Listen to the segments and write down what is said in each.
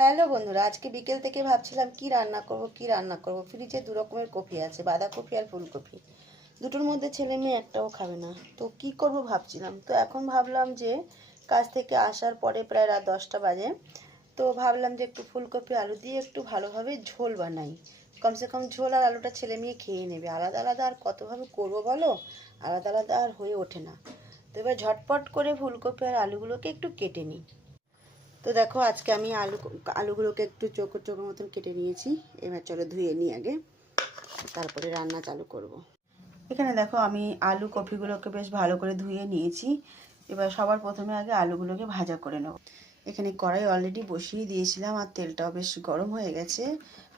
Hello বন্ধুরা, আজকে বিকেল থেকে ভাবছিলাম কি রান্না করব। ফ্রিজে দু রকমের কপি আছে, বাঁধাকপি আর ফুলকপি। দুটোর মধ্যে ছেলে মেয়ে একটাও খাবে না, তো কি করব ভাবছিলাম। তো এখন ভাবলাম যে কাজ থেকে আসার পরে প্রায় রাত 10টা বাজে, তো ভাবলাম যে একটু ফুলকপি আলু দিয়ে একটু ভালোভাবে ঝোল বানাই। কমসে কম ঝোল আর আলুটা ছেলে মেয়ে খেয়ে নেবে। আলাদা আলাদা আর কতভাবে করবো বলো, আলাদা আলাদা আর হয়ে ওঠে না। তো এবার ঝটপট করে ফুলকপি আর আলুগুলোকে একটু কেটে নিই। তো দেখো, আজকে আমি আলুগুলোকে একটু চোখর চোখর মতন কেটে নিয়েছি। এবার চলো ধুয়ে নিই আগে, তারপরে রান্না চালু করব। এখানে দেখো, আমি আলু কপিগুলোকে বেশ ভালো করে ধুয়ে নিয়েছি। এবার সবার প্রথমে আগে আলুগুলোকে ভাজা করে নেব। এখানে কড়াই অলরেডি বসিয়ে দিয়েছিলাম আর তেলটাও বেশ গরম হয়ে গেছে।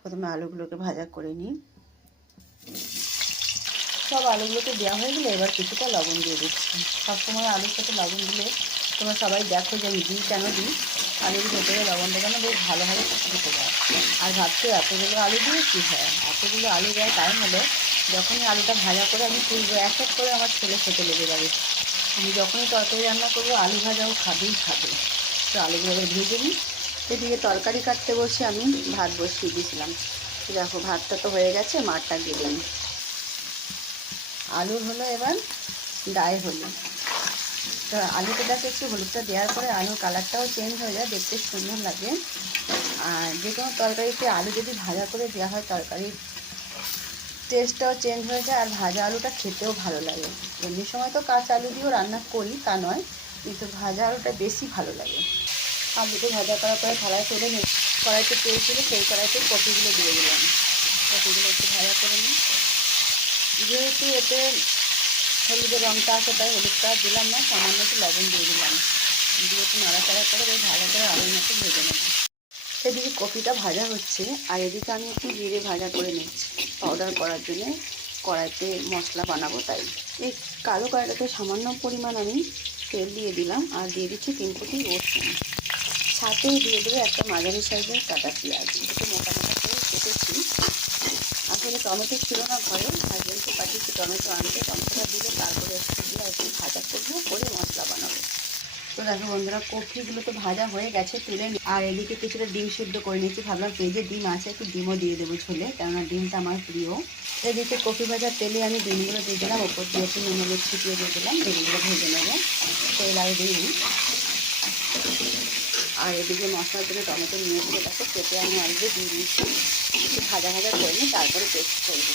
প্রথমে আলুগুলোকে ভাজা করে নিই। সব আলুগুলোকে দেওয়া হয়ে গেলে এবার কিছুটা লবণ দিয়ে দিচ্ছি। সবসময় আলুর সাথে লবণ দিলে তোমরা সবাই দেখো যে আমি দিই কেন দিই, আলুর ভেতরে লবণটা যেন বেশ ভালোভাবে ঢুকে যায়। আর ভাবছো এতগুলো আলু দিয়ে কী হয়, এতগুলো আলু দেওয়ার টাইম হলো যখনই আলুটা ভাজা করে আমি তুলবো, এক এক করে আমার ছেলে খেতে লেগে যাবে। আমি যখনই তরকারি রান্না করবো আলু ভাজাও খাবেই খাবে। তো আলুগুলো ভেজে নিই। এদিকে তরকারি কাটতে বসে আমি ভাত বসিয়ে দিয়েছিলাম। দেখো, ভাতটা তো হয়ে গেছে, মাঠটা দিলাম। আলুর হলো এবার ডাই হলো। তো আলুটাকে একটু হলুদটা দেওয়ার পরে আলুর কালারটাও চেঞ্জ হয়ে যায়, দেখতে সুন্দর লাগে। আর যে কোনো তরকারিতে আলু যদি ভাজা করে দেওয়া হয়, তরকারির টেস্টটাও চেঞ্জ হয়ে যায় আর ভাজা আলুটা খেতেও ভালো লাগে। এমনি সময় তো কাঁচা আলু দিয়েও রান্না করি, তা নয়, কিন্তু ভাজা আলুটা বেশি ভালো লাগে। আলুকে ভাজা করার পরে থালায় তুলে নিই। কড়াইতে তেল ছিল, সেই কড়াইতে কপিগুলো দিয়ে দিলাম। কপিগুলো একটু ভাজা করে নিই। যেহেতু এতে হলুদের রঙটা আছে তাই হলুদটা দিলাম না, সামান্য একটু লবণ দিয়ে দিলাম। দিয়ে একটু নাড়াচাড়া করে বেশ ভালো করে আলুর মতো ভেজে নেব। এদিকে কপিটা ভাজা হচ্ছে আর এদিকে আমি একটু জিরে ভাজা করে নিচ্ছি পাউডার করার জন্য। কড়াইতে মশলা বানাবো তাই। এই কালো কড়াইটাতে সামান্য পরিমাণ আমি তেল দিয়ে দিলাম আর দিয়ে দিচ্ছি 3 কোটি রসুন। সাথেই দিয়ে দেবো একটা মাঝারি সাইজের কাটা পেঁয়াজ, একটু মোটা মোটা করে কেটেছি। আসলে টমেটো ছিল না ঘরে, হাজবেন্ডকে পাঠিয়েছি টমেটো আনতে। টমেটোটা দিলে তারপরে একটু দিয়ে একটু ভাজা করবো, করে মশলা বানাবো। তো দেখো বন্ধুরা, কপিগুলো তো ভাজা হয়ে গেছে, তুলে আর এদিকে কিছুটা ডিম সিদ্ধ করে নিয়েছি। ভাবলাম ফ্রিজে ডিম আছে, একটু ডিমও দিয়ে দেবো ঝোলে, কেননা ডিমটা আমার প্রিয়। এদিকে কপি ভাজার তেলে আমি ডিমগুলো দিয়ে দিলাম, ওপর দিয়ে একটু নুন হলুদ ছিটিয়ে দিয়ে দিলাম। ডিমগুলো ভেজে নেবো, তেল আর ডিম। আর এদিকে মশলার জন্য টমেটো নিয়েছিল, দেখো কেটে আমি আগে দিয়ে দিয়েছি। একটু ভাজা ভাজা করে নিই, তারপরে পেস্ট করবো।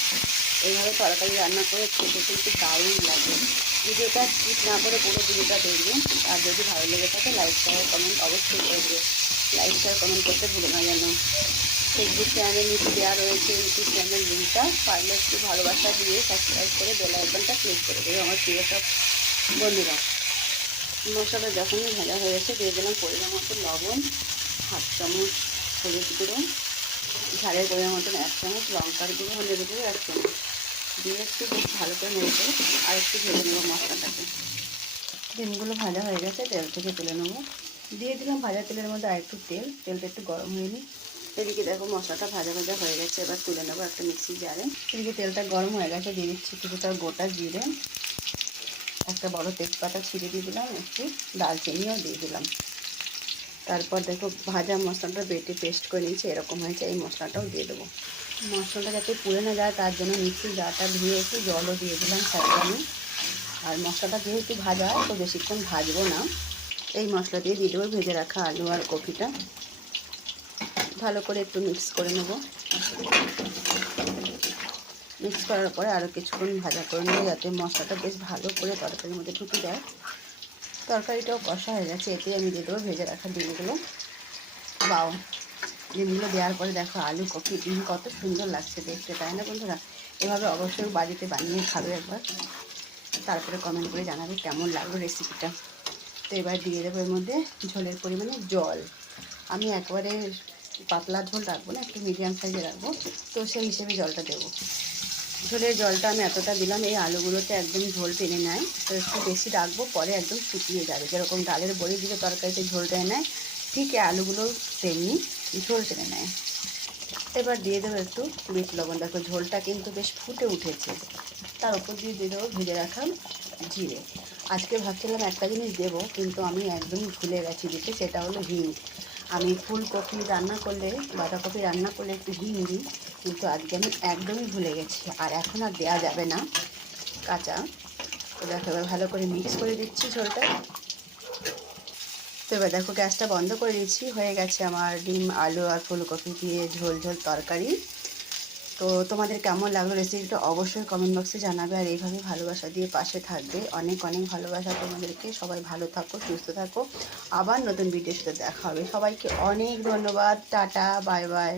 এইভাবে তরকারি রান্না করে খেতে কিন্তু দারুণ লাগে। ভিডিওটা স্কিপ না করে পুরো ভিডিওটা দেখবেন। আর যদি ভালো লেগে থাকে লাইক শেয়ার কমেন্ট অবশ্যই করবে। লাইক শেয়ার কমেন্ট করতে ভুলো না যেন। ফেসবুক চ্যানেল নিচে দেওয়া রয়েছে, ইউটিউব চ্যানেল লিঙ্কটা, পারলে একটু ভালোবাসা দিয়ে সাবস্ক্রাইব করে বেল আইকনটা ক্লিক করে দেবে আমার প্রিয় সব বন্ধুরা। মশলাটা যখনই ভাজা হয়ে গেছে দিয়ে দিলাম পরিমাণ মতো লবণ, 1/2 চামচ হলুদ গুঁড়ো, ঝালের পরিমাণ মতন 1 চামচ, লঙ্কার গুঁড়ো, হলুদ গুঁড়ো 1 চামচ দিয়ে একটু বেশ ভালো করে নেড়ে আর একটু ভেজে নেবো মশলাটাকে। ডিমগুলো ভাজা হয়ে গেছে, তেল থেকে তুলে নেবো। দিয়ে দিলাম ভাজা তেলের মধ্যে আর একটু তেলটা একটু গরম হয়ে নিই। এদিকে দেখো মশলাটা ভাজা ভাজা হয়ে গেছে, এবার তুলে নেবো একটা মিক্সির জারে। এদিকে তেলটা গরম হয়ে গেছে, দিয়ে দিচ্ছি কিছুটা গোটা জিরে, একটা বড় তেজপাতা ছিঁড়ে দিয়ে দিলাম, একটু দারচিনিও দিয়ে দিলাম। তারপর দেখো ভাজা মশলাটা বেটে পেস্ট করে নিয়েছি, এরকম হয়েছে। এই মশলাটাও দিয়ে দেবো। মশলাটা যাতে পুড়ে না যায় তার জন্য মিক্সির জারটা ধুয়ে একটু জলও দিয়ে দিলাম সাথে আমি। আর মশলাটা যেহেতু ভাজা তো বেশিক্ষণ ভাজবো না। এই মশলা দিয়ে দেবো ভেজে রাখা আলু আর কপিটা। ভালো করে একটু মিক্স করে নেব। মিক্স করার পরে আরও কিছুক্ষণ ভাজা করে নেব, যাতে মশলাটা বেশ ভালো করে তরকারির মধ্যে ঢুকে যায়। তরকারিটাও কষা হয়ে গেছে, এতে আমি দিয়ে দেবো ভেজে রাখা ডিমগুলো। বাও, ডিমগুলো দেওয়ার পরে দেখো আলু কপি ডিম কত সুন্দর লাগছে দেখতে, তাই না বন্ধুরা? এভাবে অবশ্যই বাড়িতে বানিয়ে খাবে একবার, তারপরে কমেন্ট করে জানাবে কেমন লাগলো রেসিপিটা। তো এবার দিয়ে দেবো এর মধ্যে ঝোলের পরিমাণে জল। আমি একবারে পাতলা ঝোল রাখবো না, একটু মিডিয়াম সাইজে রাখবো, তো সেই হিসেবে জলটা দেবো। ঝোলের জলটা আমি এতটা দিলাম, এই আলুগুলোতে একদম ঝোল টেনে নেয়, তো একটু বেশি রাখবো, পরে একদম শুকিয়ে যাবে। যেরকম ডালের বড়ি দিলে তরকারিতে ঝোল টেনে নেয়, ঠিক এই আলুগুলো তেমনি ঝোল টেনে নেয়। এবার দিয়ে দেবো একটু বিট লবণ। দেখো ঝোলটা কিন্তু বেশ ফুটে উঠেছে। তার উপর দিয়ে দেবো ভেজে রাখা জিরে। আজকে ভাবছিলাম একটা জিনিস দেবো, কিন্তু আমি একদমই ভুলে গেছি দিতে, সেটা হলো হিং। আমি ফুলকপি রান্না করলে, বাঁধাকপি রান্না করলে একটু হিং দিই, কিন্তু আজকে আমি একদমই ভুলে গেছি। আর এখন আর দেওয়া যাবে না কাঁচা। তো দেখো এবার ভালো করে মিক্স করে দিচ্ছি ঝোলটা। তো এবার দেখো গ্যাসটা বন্ধ করে দিচ্ছি, হয়ে গেছে আমার ডিম আলু আর ফুলকপি দিয়ে ঝোল ঝোল তরকারি। তো তোমাদের কেমন লাগলো রেসিপিটা অবশ্যই কমেন্ট বক্সে জানাবে, আর এইভাবে ভালোবাসা দিয়ে পাশে থাকবে। অনেক অনেক ভালোবাসা তোমাদেরকে। সবাই ভালো থাকো, সুস্থ থাকো। আবার নতুন ভিডিওর সাথে দেখা হবে। সবাইকে অনেক ধন্যবাদ। Tata, bye bye.